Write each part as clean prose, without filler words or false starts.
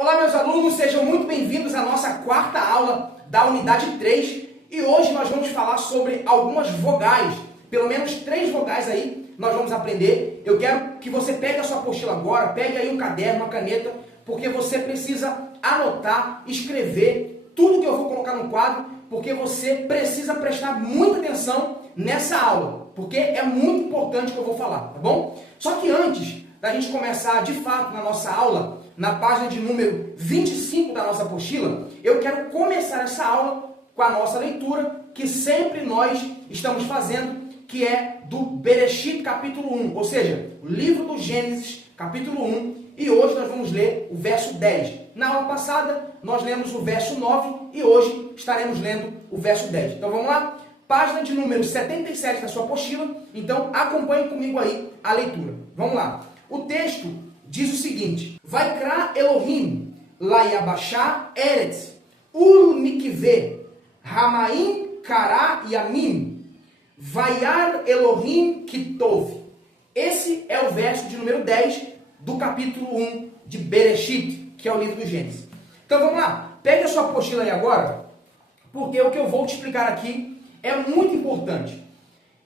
Olá, meus alunos, sejam muito bem-vindos à nossa quarta aula da unidade 3 e hoje nós vamos falar sobre algumas vogais, pelo menos 3 vogais aí nós vamos aprender. Eu quero que você pegue a sua apostila agora, pegue aí um caderno, uma caneta, porque você precisa anotar, escrever tudo que eu vou colocar no quadro, porque você precisa prestar muita atenção nessa aula, porque é muito importante o que eu vou falar, tá bom? Só que antes da gente começar de fato na nossa aula, na página de número 25 da nossa apostila, eu quero começar essa aula com a nossa leitura, que sempre nós estamos fazendo, que é do Bereshit capítulo 1, ou seja, o livro do Gênesis capítulo 1, e hoje nós vamos ler o verso 10. Na aula passada, nós lemos o verso 9 e hoje estaremos lendo o verso 10. Então vamos lá? Página de número 77 da sua apostila, então acompanhe comigo aí a leitura. Vamos lá. O texto diz o seguinte: Vaikra Elohim Layabashá Eretz Ul Mikveh Hamaim Kara Yamim Vayar Elohim Kitov. Esse é o verso de número 10 do capítulo 1 de Bereshit, que é o livro do Gênesis. Então vamos lá, pegue a sua apostila aí agora, porque o que eu vou te explicar aqui é muito importante.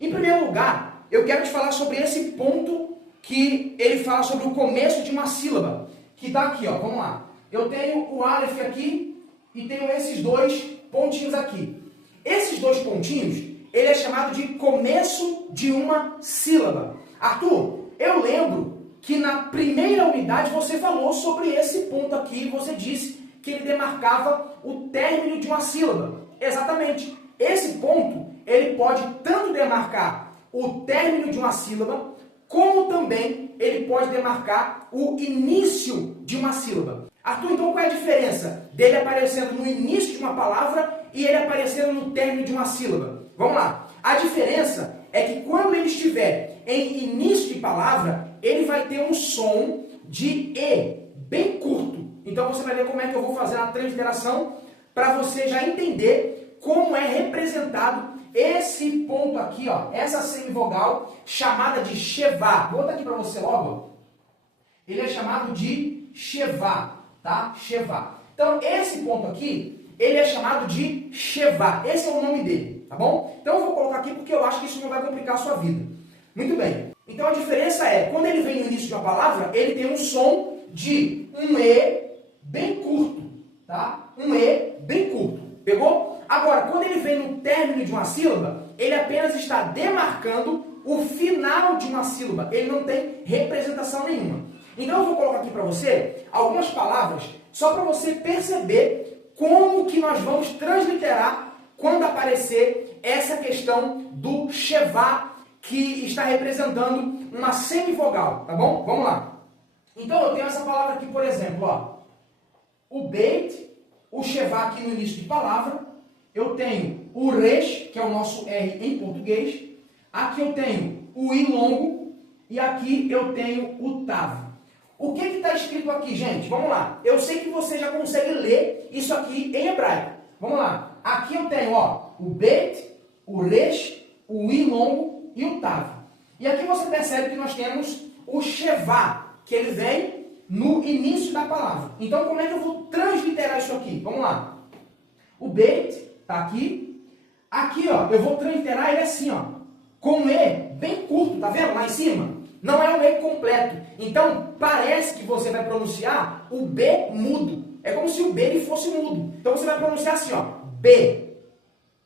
Em primeiro lugar, eu quero te falar sobre esse ponto que ele fala sobre o começo de uma sílaba, que está aqui, ó, vamos lá. Eu tenho o Aleph aqui e tenho esses dois pontinhos aqui. Esses dois pontinhos, ele é chamado de começo de uma sílaba. Arthur, eu lembro que na primeira unidade você falou sobre esse ponto aqui, você disse que ele demarcava o término de uma sílaba. Exatamente. Esse ponto, ele pode tanto demarcar o término de uma sílaba, como também ele pode demarcar o início de uma sílaba. Arthur, então qual é a diferença dele aparecendo no início de uma palavra e ele aparecendo no término de uma sílaba? Vamos lá. A diferença é que quando ele estiver em início de palavra, ele vai ter um som de E, bem curto. Então você vai ver como é que eu vou fazer a transliteração para você já entender como é representado esse ponto aqui, ó, essa semivogal chamada de Shevá. Vou botar aqui para você logo. Ele é chamado de Shevá, tá? Shevá. Então esse ponto aqui, ele é chamado de Shevá. Esse é o nome dele, tá bom? Então eu vou colocar aqui porque eu acho que isso não vai complicar a sua vida. Muito bem. Então a diferença é, quando ele vem no início de uma palavra, ele tem um som de um E bem curto, tá? Um E bem curto. Pegou? Agora, quando ele vem no término de uma sílaba, ele apenas está demarcando o final de uma sílaba. Ele não tem representação nenhuma. Então eu vou colocar aqui para você algumas palavras, só para você perceber como que nós vamos transliterar quando aparecer essa questão do Shevá, que está representando uma semivogal, tá bom? Vamos lá. Então eu tenho essa palavra aqui, por exemplo, ó. O Beit, o Shevá aqui no início de palavra. Eu tenho o Resh, que é o nosso R em português. Aqui eu tenho o I longo e aqui eu tenho o Tav. O que está escrito aqui, gente? Vamos lá. Eu sei que você já consegue ler isso aqui em hebraico. Vamos lá. Aqui eu tenho, ó, o Bet, o Resh, o I longo e o Tav. E aqui você percebe que nós temos o Shevá, que ele vem no início da palavra. Então, como é que eu vou transliterar isso aqui? Vamos lá. O Bet está aqui. Aqui, ó, eu vou transliterar ele assim, ó, com um E bem curto, tá vendo? Lá em cima. Não é um E completo. Então, parece que você vai pronunciar o B mudo. É como se o B ele fosse mudo. Então, você vai pronunciar assim, ó, B.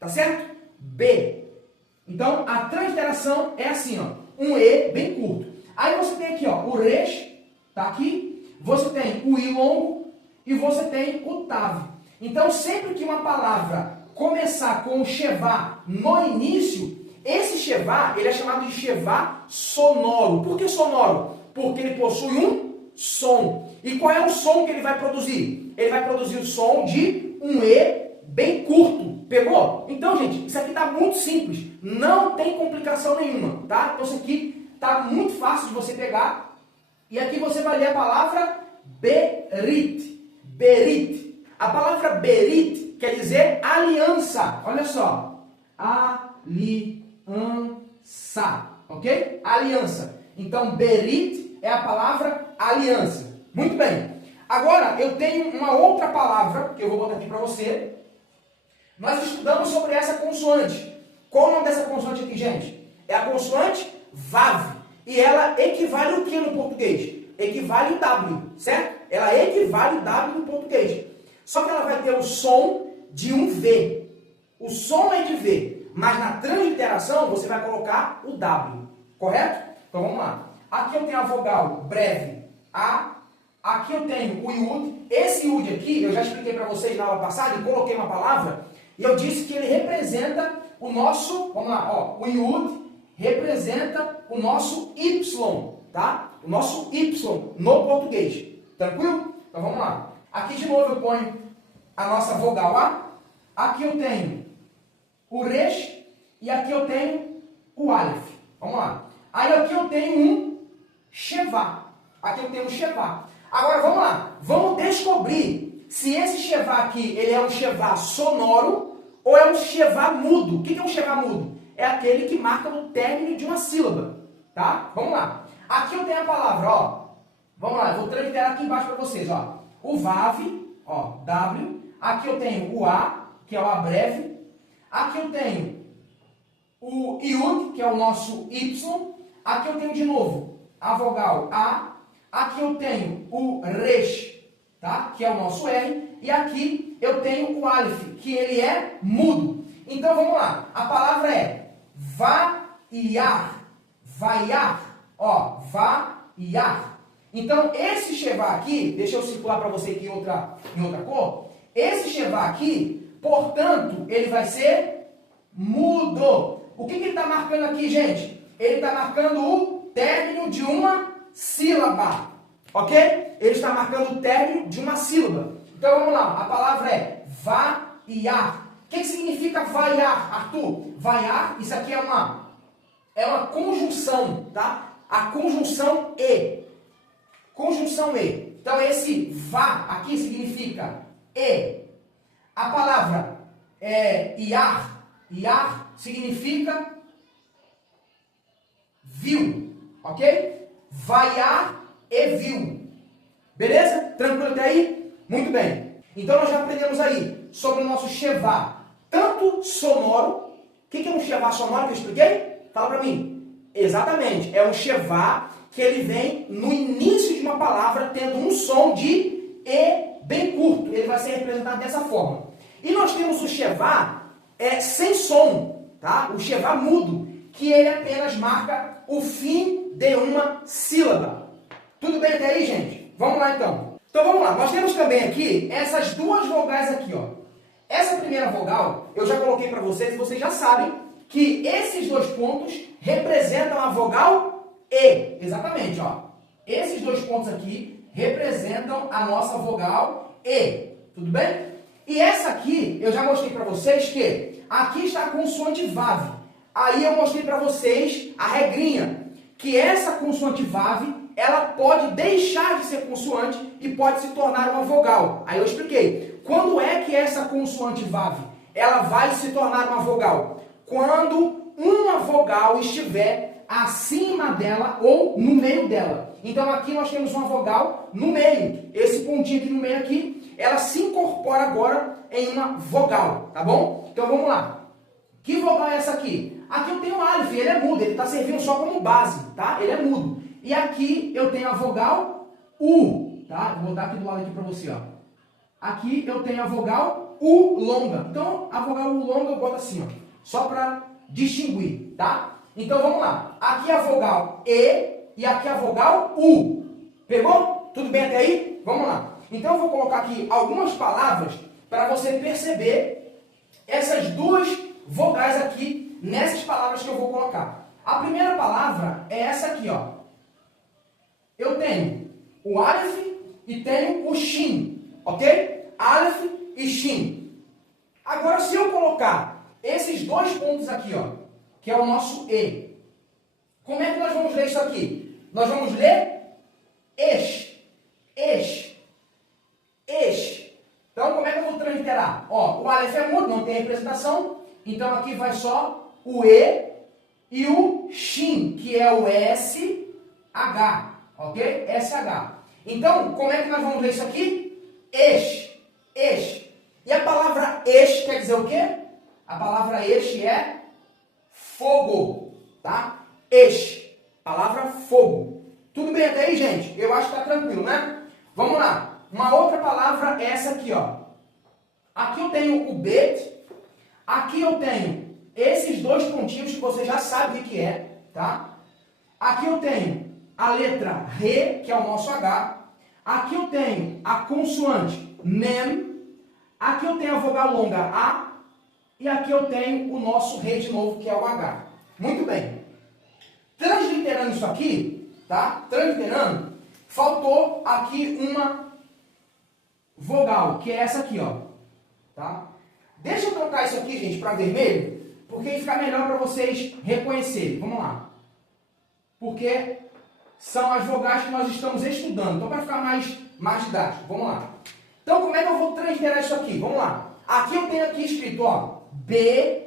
Tá certo? B. Então, a transliteração é assim, ó, um E bem curto. Aí você tem aqui, ó, o Resh, tá aqui. Você tem o I longo e você tem o Tav. Então, sempre que uma palavra começar com o Shevá no início, esse Shevá, ele é chamado de Shevá sonoro. Por que sonoro? Porque ele possui um som. E qual é o som que ele vai produzir? Ele vai produzir o som de um E bem curto. Pegou? Então, gente, isso aqui está muito simples. Não tem complicação nenhuma, tá? Então, isso aqui está muito fácil de você pegar. E aqui você vai ler a palavra Berit. Berit. A palavra Berit quer dizer aliança. Olha só. Aliança. Ok? Aliança. Então, Berit é a palavra aliança. Muito bem. Agora, eu tenho uma outra palavra, que eu vou botar aqui para você. Nós estudamos sobre essa consoante. Qual o nome dessa consoante aqui, gente? É a consoante VAV. E ela equivale o que no português? Equivale o W, certo? Ela equivale o W no português. Só que ela vai ter o som de um V. O som é de V, mas na transliteração você vai colocar o W, correto? Então vamos lá. Aqui eu tenho a vogal breve A. Aqui eu tenho o iud. Esse iud aqui, eu já expliquei para vocês na aula passada e coloquei uma palavra. E eu disse que ele representa o nosso, vamos lá, ó, o iud representa o nosso Y, tá? O nosso Y no português. Tranquilo? Então vamos lá. Aqui de novo eu ponho a nossa vogal A. Aqui eu tenho o resh e aqui eu tenho o alef. Vamos lá. Aí aqui eu tenho um shevá. Aqui eu tenho um shevá. Agora vamos lá. Vamos descobrir se esse shevá aqui ele é um shevá sonoro ou é um shevá mudo. O que é um shevá mudo? É aquele que marca no término de uma sílaba. Tá? Vamos lá. Aqui eu tenho a palavra, ó. Vamos lá, eu vou transliterar aqui embaixo para vocês, ó. O VAV, ó, W. Aqui eu tenho o A, que é o A breve. Aqui eu tenho o IUD, que é o nosso Y. Aqui eu tenho de novo a vogal A. Aqui eu tenho o RESH, tá? Que é o nosso R. E aqui eu tenho o ALEF, que ele é mudo. Então vamos lá. A palavra é vaiar. Vaiar. Ó, vaiar. Então esse shevá aqui, deixa eu circular para você aqui em outra cor. Esse shevá aqui, portanto, ele vai ser mudo. O que ele está marcando aqui, gente? Ele está marcando o término de uma sílaba. Ok? Ele está marcando o término de uma sílaba. Então vamos lá. A palavra é vaiar. O que significa vaiar, Arthur? Vaiar, isso aqui é uma conjunção, tá? A conjunção E. Conjunção E. Então esse vá aqui significa E. A palavra iar. Iar significa viu. Ok? Vaiar e viu. Beleza? Tranquilo até aí? Muito bem. Então nós já aprendemos aí sobre o nosso shevá, tanto sonoro. O que é um shevá sonoro que eu expliquei? Fala pra mim. Exatamente. É um shevá que ele vem no início de uma palavra tendo um som de E bem curto. Ele vai ser representado dessa forma. E nós temos o shevá sem som, tá? O shevá mudo, que ele apenas marca o fim de uma sílaba. Tudo bem até aí, gente? Vamos lá então. Então vamos lá. Nós temos também aqui essas duas vogais aqui, ó. Essa primeira vogal, eu já coloquei para vocês, e vocês já sabem que esses dois pontos representam a vogal E. Exatamente, ó. Esses dois pontos aqui representam a nossa vogal E. Tudo bem? E essa aqui, eu já mostrei para vocês que aqui está a consoante VAV. Aí eu mostrei para vocês a regrinha, que essa consoante VAV, ela pode deixar de ser consoante e pode se tornar uma vogal. Aí eu expliquei. Quando é que essa consoante VAV, ela vai se tornar uma vogal? Quando uma vogal estiver acima dela ou no meio dela. Então aqui nós temos uma vogal no meio. Esse pontinho aqui no meio aqui, ela se incorpora agora em uma vogal, tá bom? Então vamos lá. Que vogal é essa aqui? Aqui eu tenho o alef, ele é mudo, ele está servindo só como base, tá? Ele é mudo. E aqui eu tenho a vogal U, tá? Vou botar aqui do lado aqui para você, ó. Aqui eu tenho a vogal U longa. Então a vogal U longa eu boto assim, ó, só para distinguir, tá? Então vamos lá. Aqui a vogal E e aqui a vogal U. Pegou? Tudo bem até aí? Vamos lá. Então eu vou colocar aqui algumas palavras para você perceber essas duas vogais aqui nessas palavras que eu vou colocar. A primeira palavra é essa aqui, ó. Eu tenho o alef e tenho o shin, ok? Alef e shin. Agora, se eu colocar esses dois pontos aqui, ó, que é o nosso E, como é que nós vamos ler isso aqui? Nós vamos ler esh, esh, esh. Então, como é que eu vou transliterar? Ó, o alef é mudo, não tem representação, então aqui vai só o E e o shin, que é o SH. Ok? SH. Então, como é que nós vamos ler isso aqui? Esh. E a palavra esh quer dizer o quê? A palavra esh é fogo, tá? Esh, palavra fogo. Tudo bem até aí, gente? Eu acho que tá tranquilo, né? Vamos lá. Uma outra palavra é essa aqui, ó. Aqui eu tenho o bet. Aqui eu tenho esses dois pontinhos que você já sabe o que é, tá? Aqui eu tenho a letra Re, que é o nosso H. Aqui eu tenho a consoante Mem. Aqui eu tenho a vogal longa A. E aqui eu tenho o nosso Re de novo, que é o H. Muito bem. Transliterando isso aqui, tá? Transliterando, faltou aqui uma vogal, que é essa aqui, ó. Tá? Deixa eu trocar isso aqui, gente, para vermelho, porque fica melhor para vocês reconhecerem. Vamos lá. Porque são as vogais que nós estamos estudando. Então, para ficar mais didático. Vamos lá. Então, como é que eu vou transliterar isso aqui? Vamos lá. Aqui eu tenho aqui escrito, ó, B,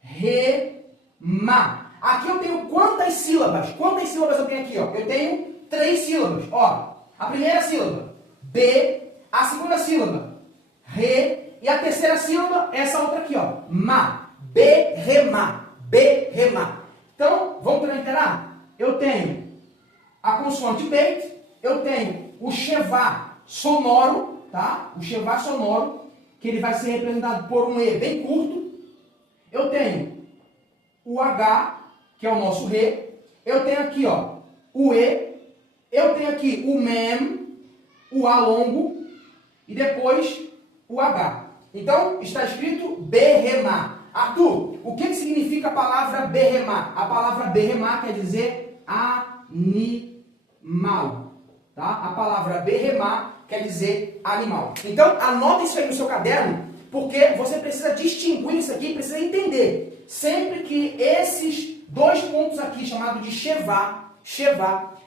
Re, Ma. Aqui eu tenho quantas sílabas? Quantas sílabas eu tenho aqui, ó? Eu tenho 3 sílabas. Ó, a primeira sílaba, B. A segunda sílaba, Re. E a terceira sílaba, essa outra aqui, ó, Ma. B, Re, Ma. B, Re, Ma. Então, vamos transliterar? Eu tenho a consoante beit, eu tenho o chevá sonoro, tá? O chevá sonoro, que ele vai ser representado por um E bem curto. Eu tenho o H, que é o nosso Re. Eu tenho aqui, ó, o E. Eu tenho aqui o Mem, o A longo e depois o H. Então, está escrito Berrema. Arthur, o que significa a palavra Berrema? A palavra Berrema quer dizer animal. Tá? A palavra Berrema quer dizer animal. Então, anota isso aí no seu caderno, porque você precisa distinguir isso aqui, precisa entender. Sempre que esses dois pontos aqui, chamados de chevá,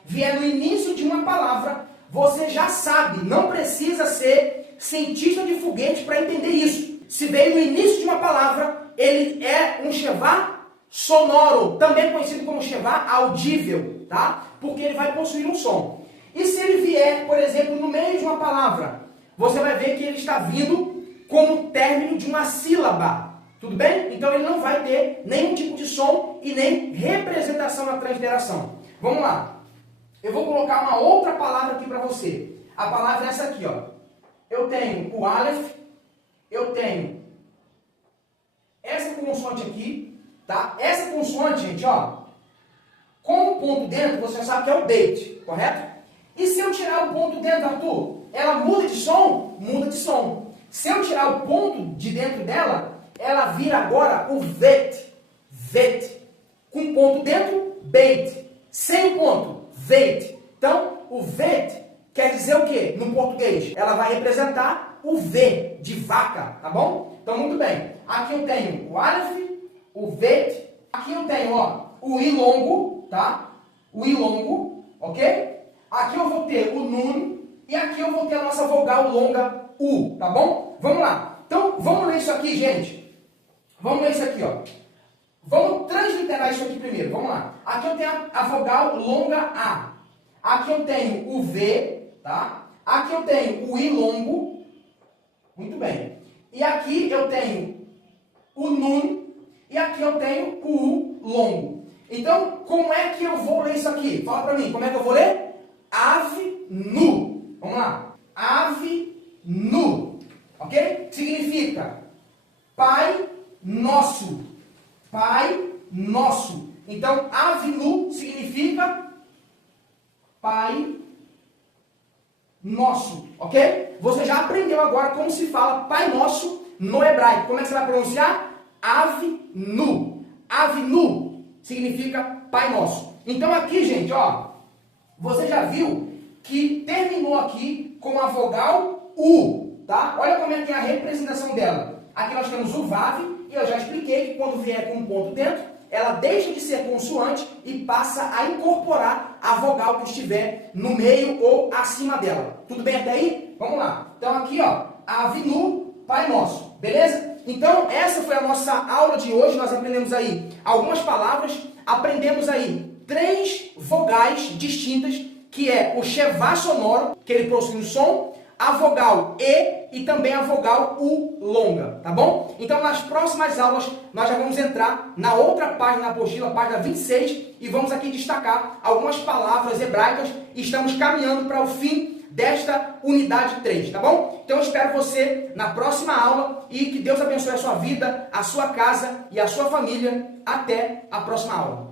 vier no início de uma palavra, você já sabe, não precisa ser cientista de foguete para entender isso. Se veio no início de uma palavra, ele é um chevá sonoro, também conhecido como chevá audível, tá? Porque ele vai possuir um som. E se ele vier, por exemplo, no meio de uma palavra, você vai ver que ele está vindo como término de uma sílaba. Tudo bem? Então ele não vai ter nenhum tipo de som e nem representação na transliteração. Vamos lá. Eu vou colocar uma outra palavra aqui para você. A palavra é essa aqui, ó. Eu tenho o Aleph, eu tenho essa consoante aqui, tá? Essa consoante, gente, ó, com o ponto dentro, você sabe que é o beit, correto? E se eu tirar o ponto dentro, Arthur, ela muda de som? Muda de som. Se eu tirar o ponto de dentro dela, ela vira agora o vet. Com ponto dentro, beit. Sem ponto, veit. Então, o vet quer dizer o quê? No português, ela vai representar o V de vaca, tá bom? Então, muito bem. Aqui eu tenho o Aleph, o vet. Aqui eu tenho, ó, o I longo, tá? O I longo, ok? Aqui eu vou ter o Nun e aqui eu vou ter a nossa vogal longa U, tá bom? Vamos lá. Então, vamos ler isso aqui, gente. Vamos ler isso aqui, ó. Vamos transliterar isso aqui primeiro. Vamos lá. Aqui eu tenho a vogal longa A. Aqui eu tenho o V, tá? Aqui eu tenho o I longo. Muito bem. E aqui eu tenho o Nun e aqui eu tenho o U longo. Então, como é que eu vou ler isso aqui? Fala pra mim, como é que eu vou ler? Ave nu. Vamos lá. Ave nu. Ok? Significa Pai Nosso. Pai Nosso. Então, Ave nu significa Pai Nosso. Ok? Você já aprendeu agora como se fala Pai Nosso no hebraico. Como é que você vai pronunciar? Ave nu. Ave nu significa Pai Nosso. Então, aqui, gente, ó. Você já viu que terminou aqui com a vogal U, tá? Olha como é que é a representação dela. Aqui nós temos o Vav, e eu já expliquei que quando vier com um ponto dentro, ela deixa de ser consoante e passa a incorporar a vogal que estiver no meio ou acima dela. Tudo bem até aí? Vamos lá. Então aqui, ó, Avinu, Pai Nosso. Beleza? Então essa foi a nossa aula de hoje. Nós aprendemos aí algumas palavras, aprendemos aí 3 vogais distintas que é o chevá sonoro, que ele possui um som, a vogal E também a vogal U longa, tá bom? Então, nas próximas aulas, nós já vamos entrar na outra página da apostila, página 26, e vamos aqui destacar algumas palavras hebraicas e estamos caminhando para o fim desta unidade 3, tá bom? Então, eu espero você na próxima aula e que Deus abençoe a sua vida, a sua casa e a sua família. Até a próxima aula.